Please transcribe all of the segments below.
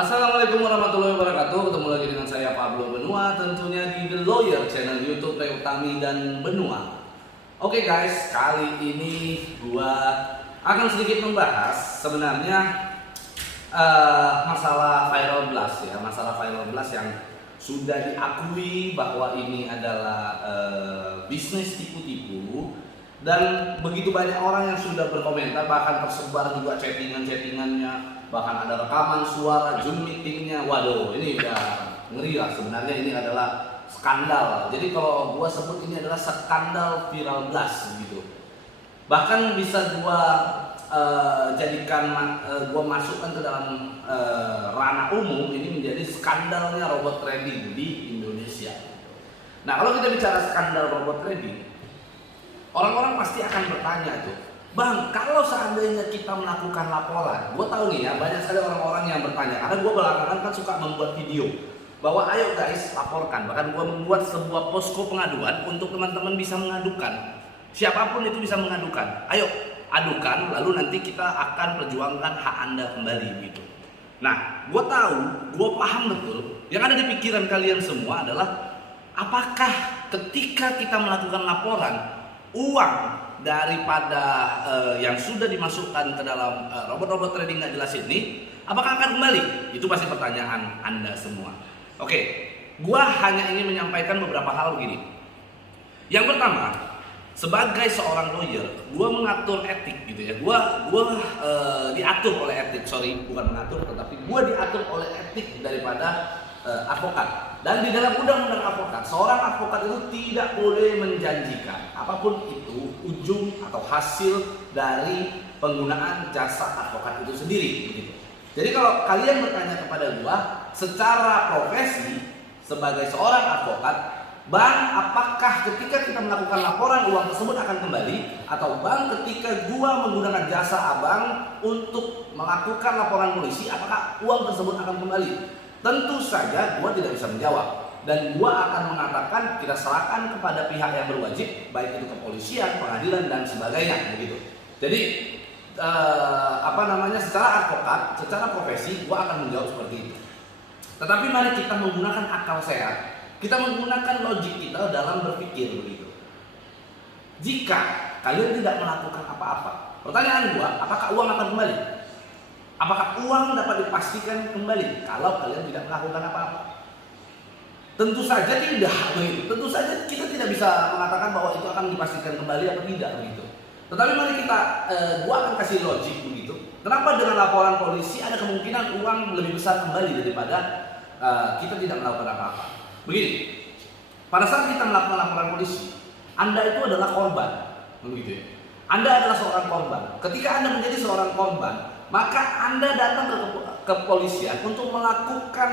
Assalamualaikum warahmatullahi wabarakatuh. Ketemu lagi dengan saya Pablo Benua, tentunya di The Lawyer channel YouTube Ray Utami dan Benua. Oke guys, kali ini gua akan sedikit membahas sebenarnya masalah viral blast ya, masalah viral blast yang sudah diakui bahwa ini adalah bisnis tipu-tipu. Dan begitu banyak orang yang sudah berkomentar, bahkan tersebar juga chattingan-chattingannya, bahkan ada rekaman suara Zoom meetingnya. Waduh, ini udah ngeri lah. Sebenarnya ini adalah skandal. Jadi kalau gua sebut ini adalah skandal viral blast gitu. Bahkan bisa gua jadikan gua masukkan ke dalam ranah umum, ini menjadi skandalnya robot trading di Indonesia. Nah, kalau kita bicara skandal robot trading, orang-orang pasti akan bertanya tuh, Bang, kalau seandainya kita melakukan laporan, gue tahu nih ya, banyak sekali orang-orang yang bertanya, karena gue belakangan kan suka membuat video, bahwa ayo guys laporkan, bahkan gue membuat sebuah posko pengaduan untuk teman-teman bisa mengadukan, siapapun itu bisa mengadukan, ayo adukan, lalu nanti kita akan perjuangkan hak Anda kembali gitu. Nah, gue tahu, gue paham betul, yang ada di pikiran kalian semua adalah, apakah ketika kita melakukan laporan, uang daripada yang sudah dimasukkan ke dalam robot-robot trading nggak jelas ini, apakah akan kembali? Itu pasti pertanyaan Anda semua. Oke, gua hanya ingin menyampaikan beberapa hal begini. Yang pertama, sebagai seorang lawyer, gua mengatur etik gitu ya. Gua diatur oleh etik, bukan mengatur, tetapi gua diatur oleh etik daripada advokat. Dan di dalam undang-undang advokat, seorang advokat itu tidak boleh menjanjikan apapun itu ujung atau hasil dari penggunaan jasa advokat itu sendiri begitu. Jadi kalau kalian bertanya kepada gua secara profesi sebagai seorang advokat, Bang, apakah ketika kita melakukan laporan uang tersebut akan kembali, atau Bang, ketika gua menggunakan jasa Abang untuk melakukan laporan polisi, apakah uang tersebut akan kembali? Tentu saja gua tidak bisa menjawab, dan gua akan mengatakan kita serahkan kepada pihak yang berwajib, baik itu kepolisian, pengadilan dan sebagainya begitu. Jadi secara advokat, secara profesi gua akan menjawab seperti itu. Tetapi mari kita menggunakan akal sehat, kita menggunakan logik kita dalam berpikir begitu. Jika kalian tidak melakukan apa-apa, pertanyaan gua, apakah uang akan kembali? Apakah uang dapat dipastikan kembali kalau kalian tidak melakukan apa-apa? Tentu saja tidak begitu. Tentu saja kita tidak bisa mengatakan bahwa itu akan dipastikan kembali atau tidak begitu. Tetapi mari kita, gua akan kasih logik begitu. Kenapa dengan laporan polisi ada kemungkinan uang lebih besar kembali daripada kita tidak melakukan apa-apa? Begini, pada saat kita melakukan laporan polisi, Anda itu adalah korban, begitu ya. Anda adalah seorang korban. Ketika Anda menjadi seorang korban, maka Anda datang ke kepolisian untuk melakukan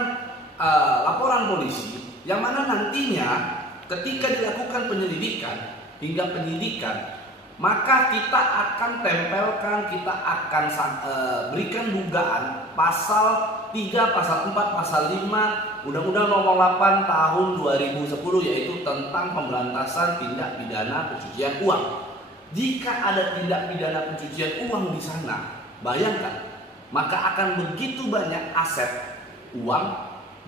laporan polisi, yang mana nantinya ketika dilakukan penyelidikan hingga penyidikan, maka kita akan tempelkan, kita akan berikan dugaan pasal 3, pasal 4, pasal 5 Undang-Undang Nomor 8 Tahun 2010, yaitu tentang pemberantasan tindak pidana pencucian uang. Jika ada tindak pidana pencucian uang di sana, bayangkan, maka akan begitu banyak aset, uang,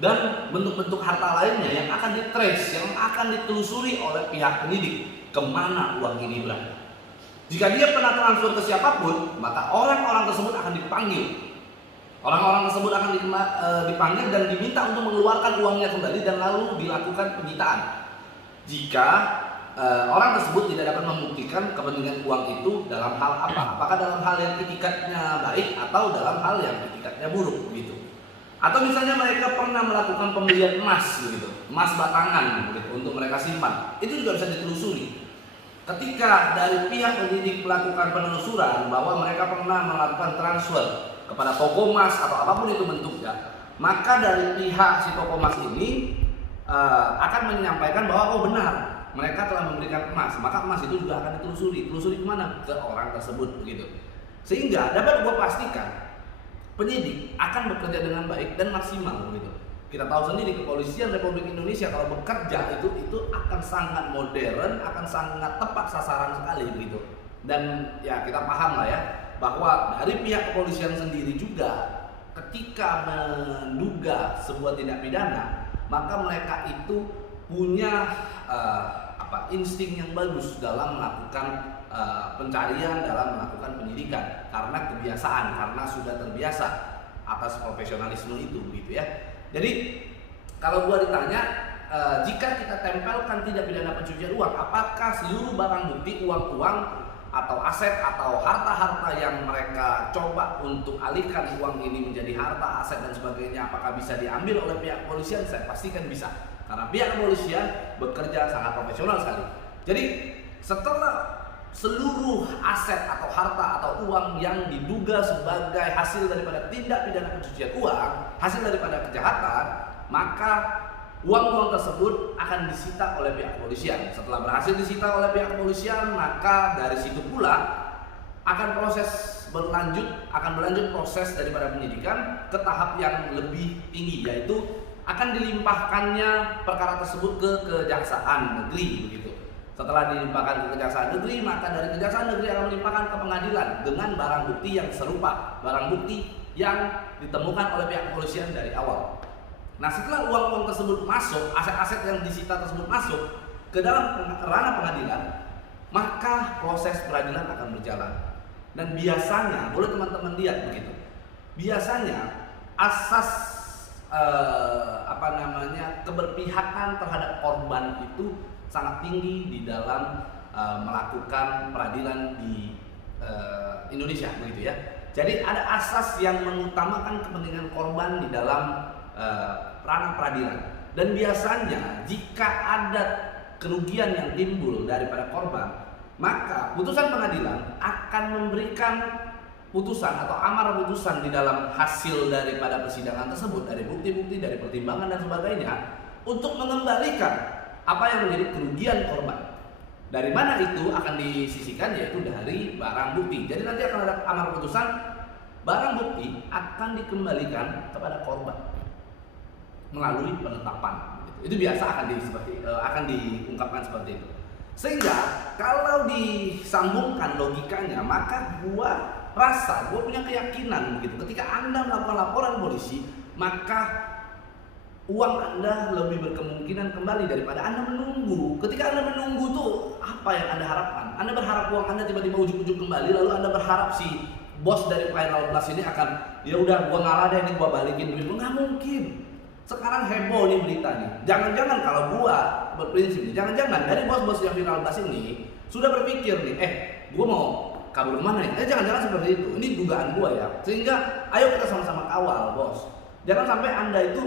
dan bentuk-bentuk harta lainnya yang akan ditrace, yang akan ditelusuri oleh pihak penyidik kemana uang ini berada. Jika dia pernah transfer ke siapapun, maka orang-orang tersebut akan dipanggil. Orang-orang tersebut akan dipanggil dan diminta untuk mengeluarkan uangnya kembali dan lalu dilakukan penyitaan. Jika orang tersebut tidak dapat membuktikan kepentingan uang itu dalam hal apa, apakah dalam hal yang itikadnya baik atau dalam hal yang itikadnya buruk begitu. Atau misalnya mereka pernah melakukan pembelian emas begitu, emas batangan begitu, untuk mereka simpan, itu juga bisa ditelusuri. Ketika dari pihak penyidik melakukan penelusuran bahwa mereka pernah melakukan transfer kepada toko emas atau apapun itu bentuknya, maka dari pihak si toko emas ini akan menyampaikan bahwa oh benar, mereka telah memberikan emas, maka emas itu juga akan ditelusuri kemana? Ke orang tersebut begitu. Sehingga dapat gue pastikan penyidik akan bekerja dengan baik dan maksimal begitu. Kita tahu sendiri kepolisian Republik Indonesia kalau bekerja itu akan sangat modern, akan sangat tepat sasaran sekali begitu. Dan ya kita paham lah ya, bahwa dari pihak kepolisian sendiri juga ketika menduga sebuah tindak pidana, maka mereka itu punya insting yang bagus dalam melakukan pencarian, dalam melakukan penyidikan, karena kebiasaan, karena sudah terbiasa atas profesionalisme itu, gitu ya. Jadi kalau gua ditanya, jika kita tempelkan tindak pidana pencucian uang, apakah seluruh barang bukti, uang-uang atau aset atau harta-harta yang mereka coba untuk alihkan uang ini menjadi harta, aset dan sebagainya, apakah bisa diambil oleh pihak kepolisian? Saya pastikan bisa, karena pihak kepolisian bekerja sangat profesional sekali. Jadi setelah seluruh aset atau harta atau uang yang diduga sebagai hasil daripada tindak pidana pencucian uang, hasil daripada kejahatan, maka uang-uang tersebut akan disita oleh pihak kepolisian. Setelah berhasil disita oleh pihak kepolisian, maka dari situ pula akan berlanjut proses daripada penyidikan ke tahap yang lebih tinggi, yaitu akan dilimpahkannya perkara tersebut ke Kejaksaan Negeri, begitu. Setelah dilimpahkan ke Kejaksaan Negeri, maka dari Kejaksaan Negeri akan melimpahkan ke pengadilan dengan barang bukti yang serupa, barang bukti yang ditemukan oleh pihak kepolisian dari awal. Nah, setelah uang-uang tersebut masuk, aset-aset yang disita tersebut masuk ke dalam ranah pengadilan, maka proses peradilan akan berjalan. Dan biasanya, boleh teman-teman lihat begitu, biasanya asas keberpihakan terhadap korban itu sangat tinggi di dalam melakukan peradilan di Indonesia, begitu ya. Jadi ada asas yang mengutamakan kepentingan korban di dalam ranah peradilan, dan biasanya jika ada kerugian yang timbul daripada korban, maka putusan pengadilan akan memberikan putusan atau amar putusan di dalam hasil daripada persidangan tersebut, dari bukti-bukti, dari pertimbangan dan sebagainya, untuk mengembalikan apa yang menjadi kerugian korban. Dari mana itu akan disisihkan, yaitu dari barang bukti. Jadi nanti akan ada amar putusan, barang bukti akan dikembalikan kepada korban melalui penetapan. Itu biasa akan diungkapkan seperti itu. Sehingga kalau disambungkan logikanya, maka gua punya keyakinan begitu. Ketika Anda melakukan laporan polisi, maka uang Anda lebih berkemungkinan kembali daripada Anda menunggu. Ketika Anda menunggu tuh apa yang Anda harapkan? Anda berharap uang Anda tiba-tiba ujuk-ujuk kembali, lalu Anda berharap si bos dari Final Plus ini akan, ya udah gua ngalah deh, ini gua balikin duit. Nggak mungkin. Sekarang heboh nih berita nih. Jangan-jangan kalau gua berprinsip nih, jangan-jangan dari bos-bos yang Final Plus ini sudah berpikir nih, gua mau kabur kemana nih? Jangan-jangan seperti itu. Ini dugaan gua ya. Sehingga ayo kita sama-sama kawal, bos. Jangan sampai Anda itu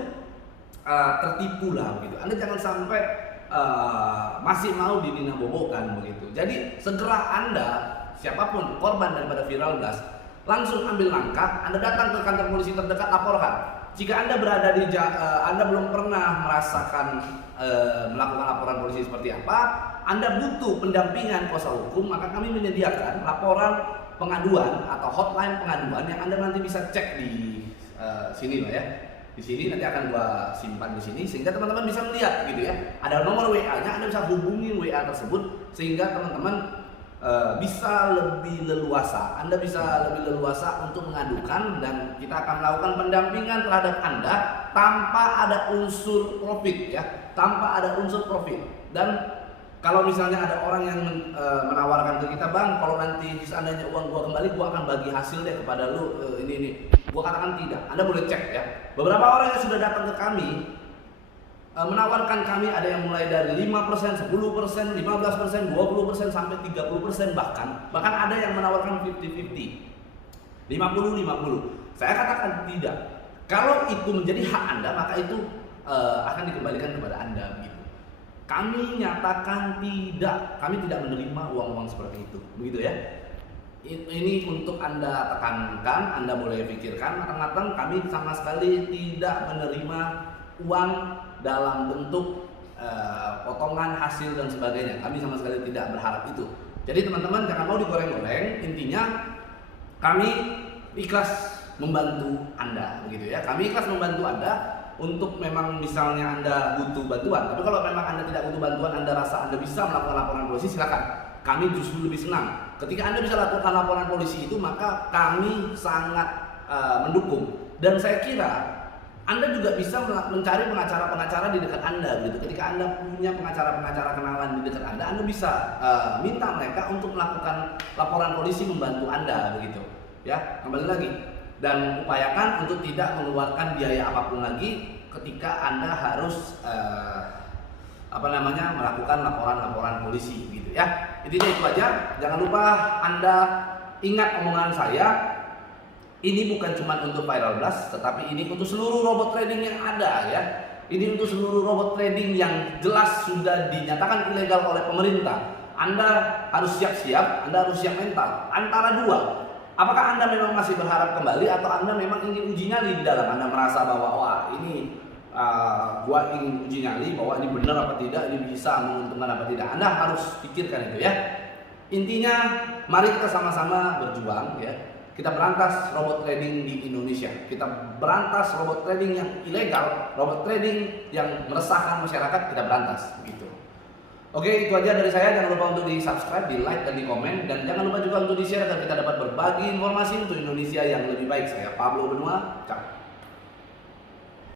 tertipu lah begitu. Anda jangan sampai masih mau dininabobokan begitu. Jadi segera Anda, siapapun korban daripada Viral Blast, langsung ambil langkah. Anda datang ke kantor polisi terdekat, laporkan. Jika Anda berada di Anda belum pernah merasakan melakukan laporan polisi seperti apa, Anda butuh pendampingan kuasa hukum, maka kami menyediakan laporan pengaduan atau hotline pengaduan yang Anda nanti bisa cek di sini lah ya. Di sini nanti akan gua simpan di sini sehingga teman-teman bisa melihat gitu ya. Ada nomor WA-nya, Anda bisa hubungi WA tersebut sehingga teman-teman bisa lebih leluasa. Anda bisa lebih leluasa untuk mengadukan, dan kita akan melakukan pendampingan terhadap Anda tanpa ada unsur profit ya, tanpa ada unsur profit. Dan kalau misalnya ada orang yang menawarkan ke kita, bang, kalau nanti seandainya uang gua kembali, gua akan bagi hasil deh kepada lu, ini. Gua katakan tidak. Anda boleh cek ya. Beberapa orang yang sudah datang ke kami menawarkan kami, ada yang mulai dari 5%, 10%, 15%, 20% sampai 30%, bahkan ada yang menawarkan 50-50. 50-50. Saya katakan tidak. Kalau itu menjadi hak Anda, maka itu akan dikembalikan kepada Anda gitu. Kami nyatakan tidak, kami tidak menerima uang-uang seperti itu, begitu ya. Ini untuk Anda tekankan, Anda boleh pikirkan matang-matang. Kami sama sekali tidak menerima uang dalam bentuk potongan hasil dan sebagainya. Kami sama sekali tidak berharap itu. Jadi teman-teman jangan mau digoreng-goreng. Intinya kami ikhlas membantu Anda, begitu ya. Kami ikhlas membantu Anda untuk memang misalnya Anda butuh bantuan. Tapi kalau memang Anda tidak butuh bantuan, Anda rasa Anda bisa melakukan laporan polisi, silakan. Kami justru lebih senang ketika Anda bisa lakukan laporan polisi itu, maka kami sangat mendukung. Dan saya kira Anda juga bisa mencari pengacara-pengacara di dekat Anda gitu. Ketika Anda punya pengacara-pengacara kenalan di dekat Anda bisa minta mereka untuk melakukan laporan polisi membantu Anda begitu. Ya, kembali lagi. Dan upayakan untuk tidak mengeluarkan biaya apapun lagi ketika Anda harus melakukan laporan-laporan polisi gitu ya. Intinya itu aja. Jangan lupa Anda ingat omongan saya. Ini bukan cuma untuk Viral Blast, tetapi ini untuk seluruh robot trading yang ada ya. Ini untuk seluruh robot trading yang jelas sudah dinyatakan ilegal oleh pemerintah. Anda harus siap-siap, Anda harus siap mental. Antara dua, apakah Anda memang masih berharap kembali atau Anda memang ingin uji nyali di dalam? Anda merasa bahwa wah ini gua ingin uji nyali bahwa ini benar apa tidak, ini bisa menguntungkan apa tidak. Anda harus pikirkan itu ya. Intinya mari kita sama-sama berjuang ya. Kita berantas robot trading di Indonesia. Kita berantas robot trading yang ilegal, robot trading yang meresahkan masyarakat, kita berantas gitu. Oke, itu aja dari saya. Jangan lupa untuk di-subscribe, di-like dan di-komen, dan jangan lupa juga untuk di-share agar kita dapat berbagi informasi untuk Indonesia yang lebih baik. Saya Pablo Benua. Ciao.